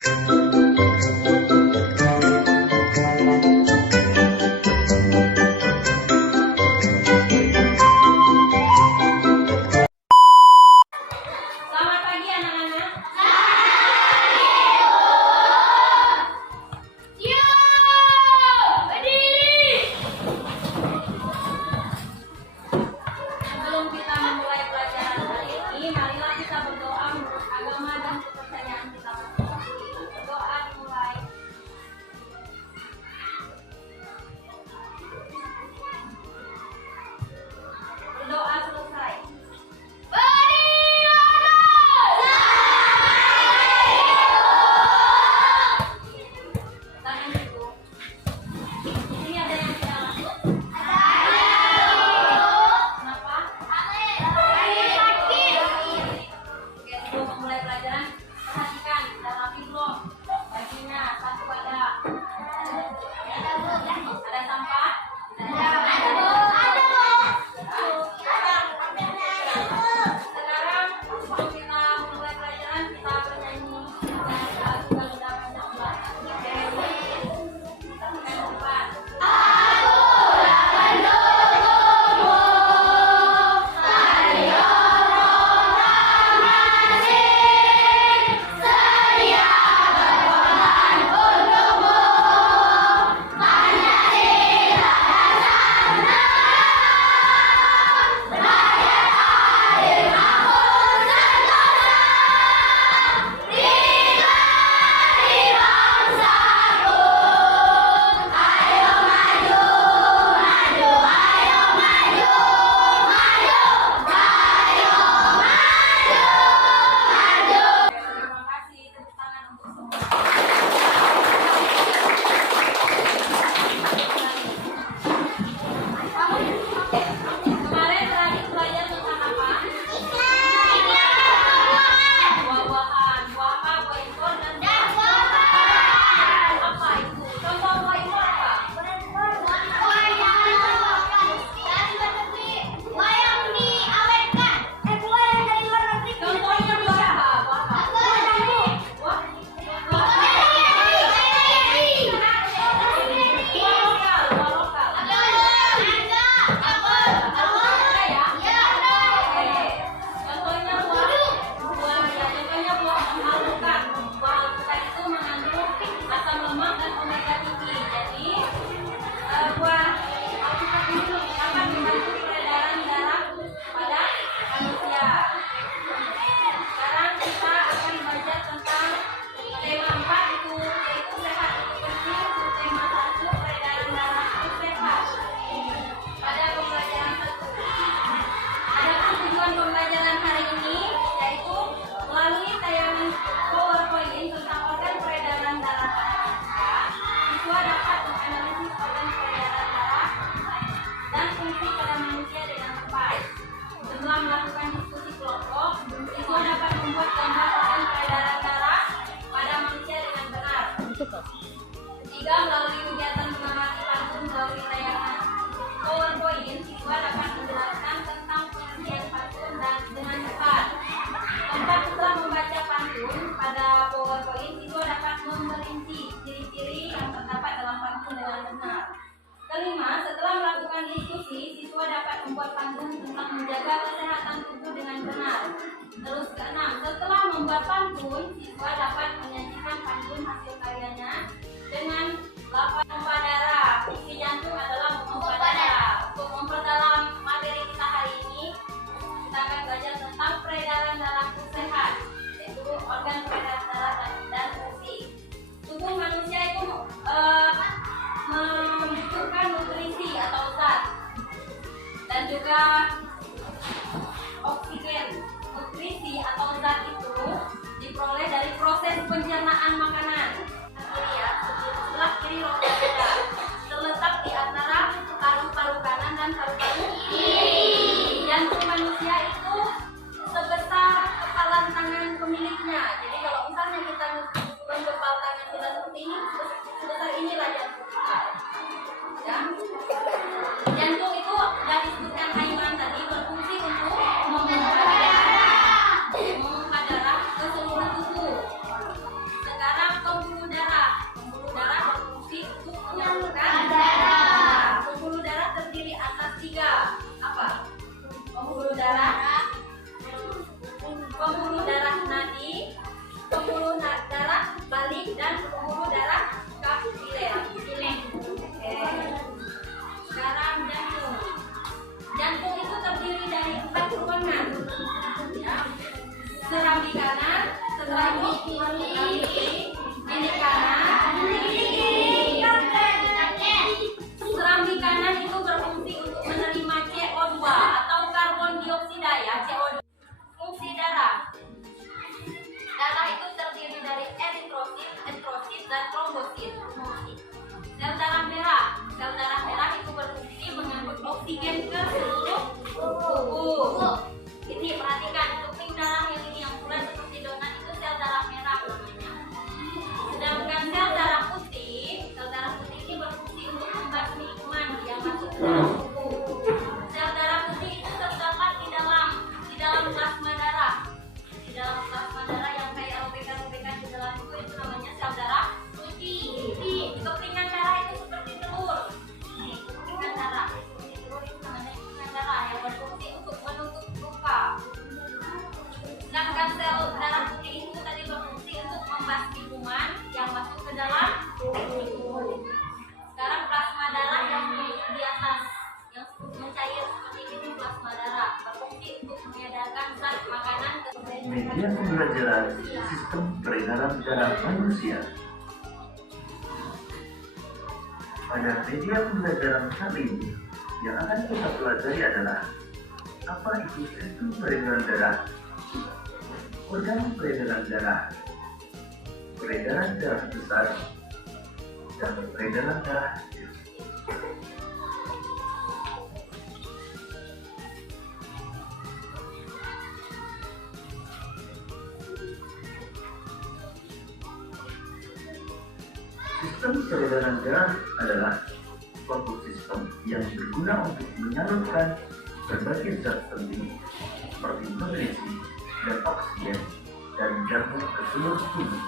Ketiga, melalui kegiatan mengamati pantun melalui tayangan PowerPoint, siswa dapat menjelaskan tentang pengertian pantun dan dengan cepat. Keempat, setelah membaca pantun pada PowerPoint, siswa dapat memperinci ciri-ciri yang terdapat dalam pantun dengan benar. Kelima, setelah melakukan diskusi, siswa dapat membuat pantun tentang menjaga kesehatan tubuh dengan benar. Terus keenam, setelah membuat pantun, siswa dapat menyajikan pantun hasil karyanya dengan 8 pompa darah. Fungsi jantung adalah memompa darah. Untuk memperdalam materi kita hari ini, kita akan belajar tentang peredaran darah sehat, yaitu organ peredaran darah dan fungsi. Tubuh manusia itu membutuhkan nutrisi atau zat dan juga oksigen. Nutrisi atau zat itu diperoleh dari proses dan trombosit. Sel darah merah. Sel darah merah itu berfungsi mengangkut oksigen ke seluruh tubuh. Ini perhatikan, keping darah yang bulat seperti donat itu sel darah merah namanya. Sedangkan sel darah putih ini berfungsi untuk membasmi kuman yang masuk ke dalam tubuh. Sel darah putih itu terdapat di dalam plasma darah. Di dalam plasma darah yang kayak robekan-robekan di dalam itu namanya sel darah putih. Kepingan darah itu seperti telur. Nih, kepingan darah seperti telur itu namanya kepingan darah yang berfungsi untuk menutup luka. Sedangkan sel darah putih itu tadi berfungsi untuk membasmi kuman yang masuk ke dalam tubuh. Sekarang plasma darah yang di atas yang mencair seperti ini plasma darah berfungsi untuk mengedarkan zat makanan ke media pembelajaran sistem peredaran darah manusia. Pada media pembelajaran kali ini yang akan kita pelajari adalah apa itu sistem peredaran darah, organ peredaran darah besar, dan peredaran darah kecil. Sistem peredaran darah adalah suatu sistem yang berguna untuk menyalurkan berbagai zat penting seperti nutrisi dan oksigen dari jantung ke seluruh tubuh.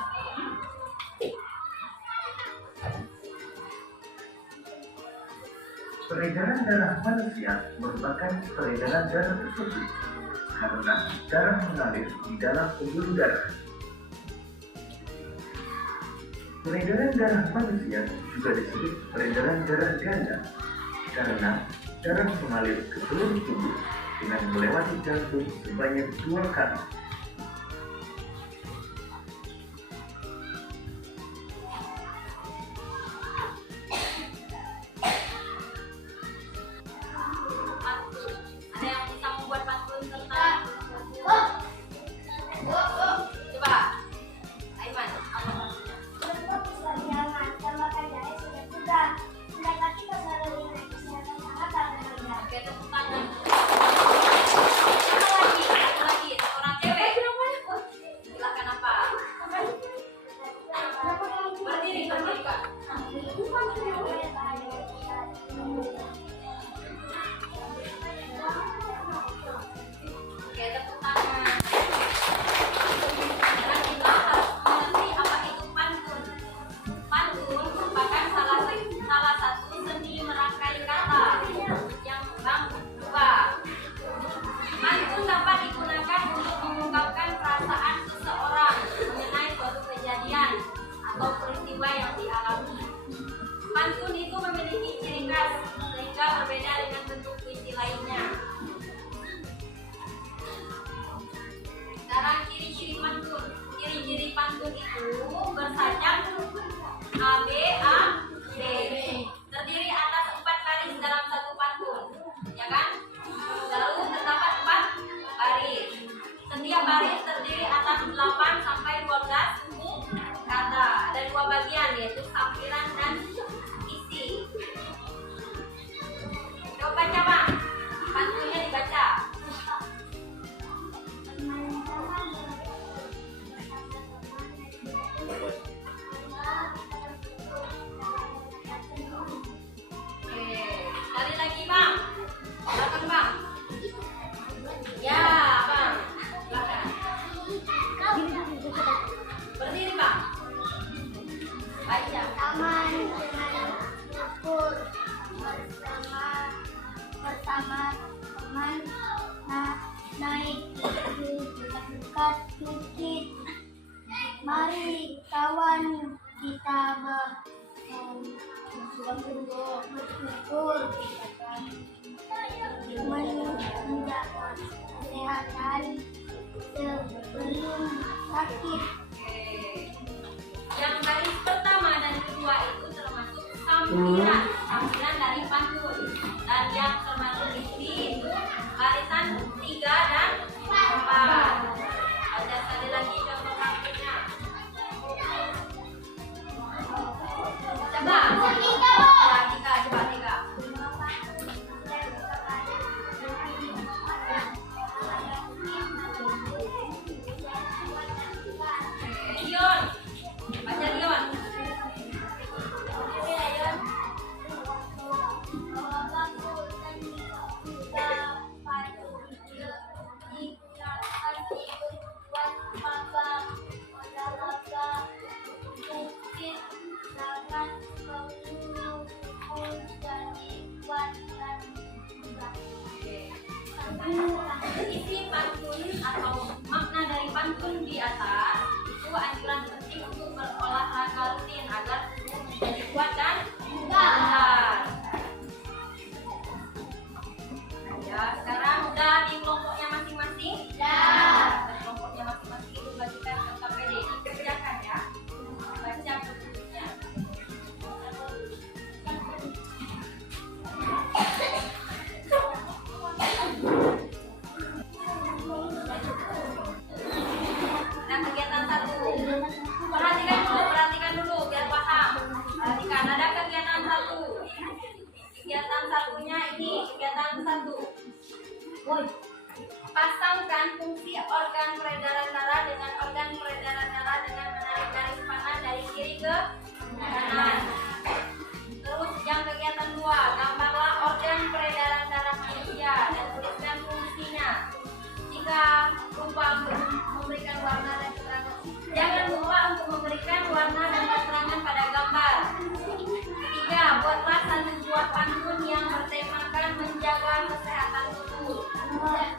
Peredaran darah manusia merupakan peredaran darah tersebut karena darah mengalir di dalam pembuluh darah. Peredaran darah manusia juga disebut peredaran darah ganda karena darah mengalir ke seluruh tubuh dengan melewati jantung sebanyak 2 kali. Ada yang bisa membuat pantun tentang coba Aiman. Oke, tepuk tangan. Satu lagi, seorang cewek. Silakan apa? Berdiri Kak. Oke, tepuk tangan. Sekarang kita harus mengerti apa itu pantun. Pantun merupakan salah satu seni merangkai kata yang berubah. Pantun dapat digunakan untuk mengungkapkan perasaan seseorang mengenai suatu kejadian atau peristiwa yang dialami. Pantun itu memiliki ciri khas sehingga berbeda dengan bentuk puisi lainnya. Sekarang ciri-ciri pantun. Ciri-ciri pantun itu bersajak A, B, A, B. Terdiri atas 4 baris dalam satu pantun, ya kan? Lalu terdapat 4 baris. Setiap baris terdiri atas 8 sampai 12 kata. Ada 2 bagian yaitu sampiran dan isi. Coba baca Bang, pantunnya dibaca. Sekali lagi Bang, silakan Bang. Ya Bang, silakan. Berdiri Bang. Baca. Taman dengan ukur pertama teman naik ke dekat bukit. Mari kawan kita bersyukur menjaga kesehatan sebelum sakit. Yang baris pertama dan kedua itu termasuk sampiran dari pantun. Dan yang termasuk isi itu barisan 3 dan 4. Baca sekali lagi contoh pantunnya. Isi pantun atau makna dari pantun di atas itu anjuran penting untuk berolahraga rutin agar tubuh menjadi kuat dan bugar. Ya, sekarang udah di kelompoknya masing-masing. Di kelompoknya masing-masing itu bagikan ke KPD, dikerjakan ya. Baca bentuknya. Nah, kegiatan 1. Perhatikan dulu biar paham. Perhatikan, ada kegiatan 1. Kegiatan satunya ini, kegiatan 1. Pasangkan fungsi organ peredaran darah dengan organ peredaran darah dengan menarik garis panah dari kiri ke kanan. Terus yang kegiatan 2, gambarlah organ peredaran darah manusia dan tuliskan fungsinya. Jika lupa untuk memberikan warna dan keterangan, jangan lupa untuk memberikan warna dan keterangan pada gambar. 3, buatlah 1 buah pantun yang bertemakan menjaga kesehatan tubuh.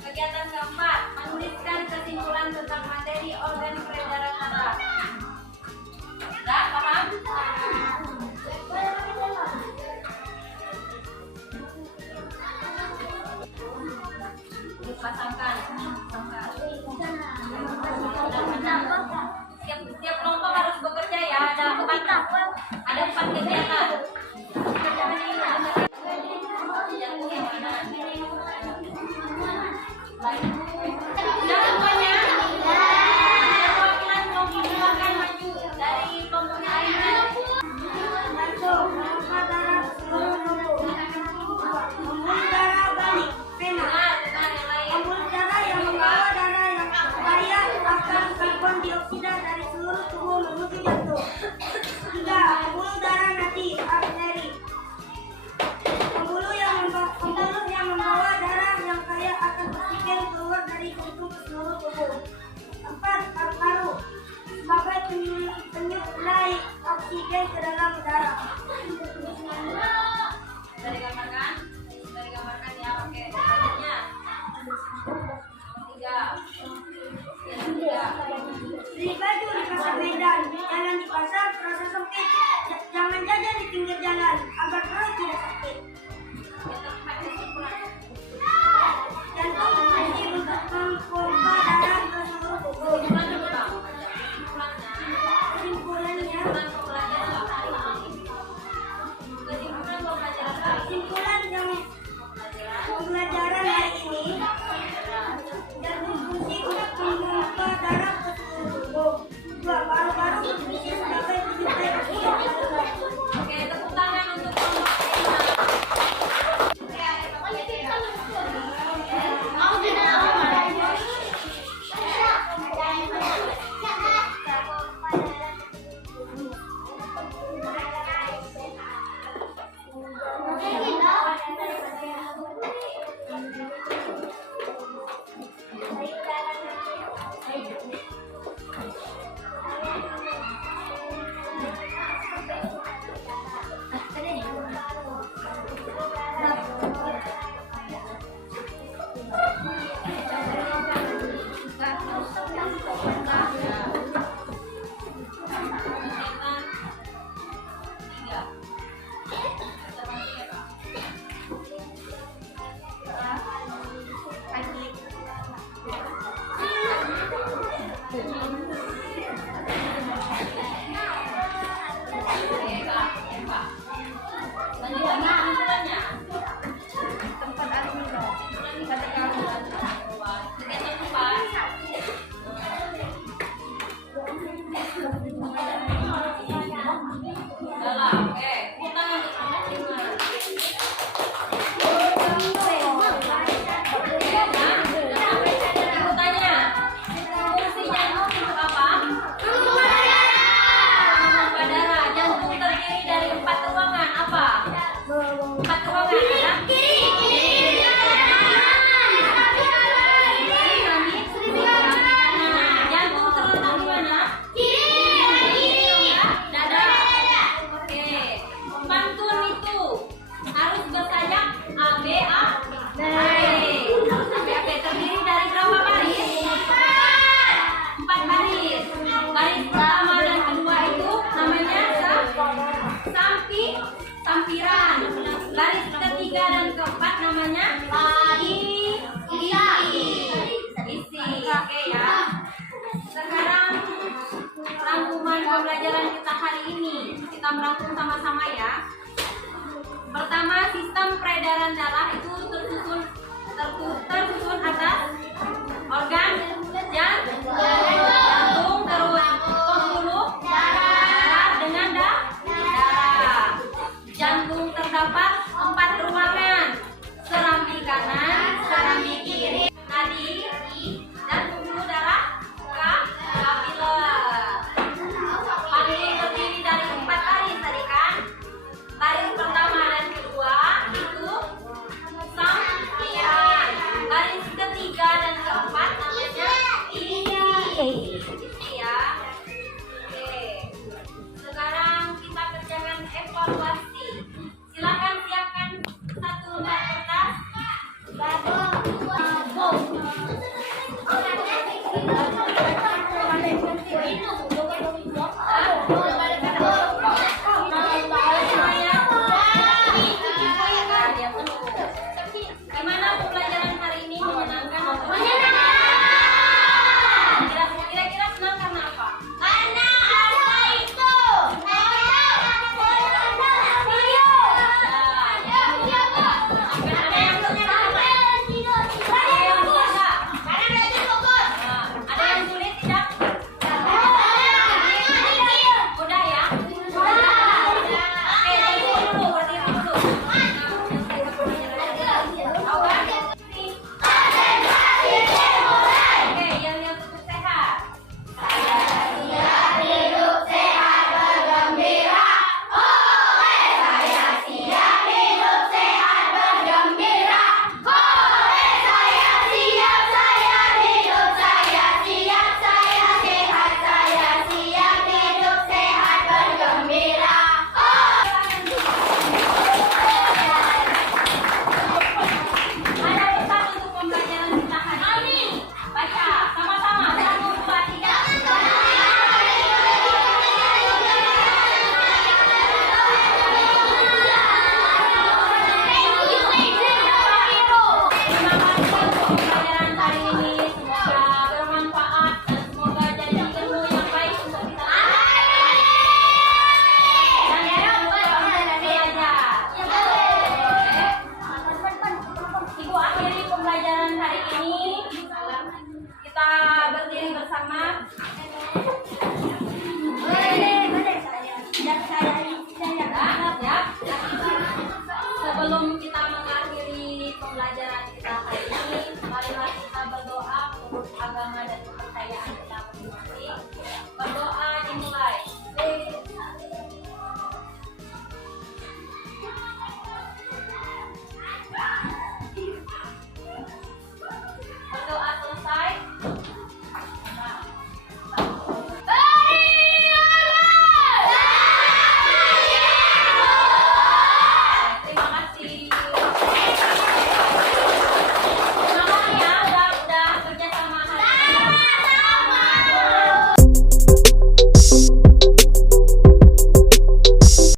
Kegiatan keempat, menuliskan kesimpulan tentang materi organ peredaran darah. Sudah paham? Pasangkan. Setiap kelompok harus bekerja ya. Ada 4 kegiatan. Sudah semuanya? Perwakilan kelompok silakan maju dari kelompok lain. Pembuluh darah balik vena. Yang lain. Pembuluh darah yang membawa darah yang kaya akan karbon dioksida dari seluruh tubuh menuju jantung. 3. Pembuluh darah nadi arteri. Pembuluh yang membawa darah yang kaya akan oksigen keluar dari jantung ke seluruh tubuh. 4. Paru-paru sebagai penyuplai oksigen ke dalam darah. Sudah digambarkan? Sudah digambarkan ya. Oke, selanjutnya. 3. Beli baju di pasar Medan, jalan di pasar terasa sempit. Jangan jajan di pinggir jalan agar perut tidak sakit. Jantung berfungsi untuk memompa darah ke seluruh tubuh. Kesimpulannya, kesimpulan yang pembelajaran hari ini, jantung berfungsi untuk memompa darah ke seluruh tubuh. 2. Paru-paru berfungsi sebagai penyuplai oksigen ke dalam. Oke, tepuk tangan untuk kelompok kelima. merangkum sama-sama ya. Pertama, sistem peredaran darah itu tersusun atas organ jantung.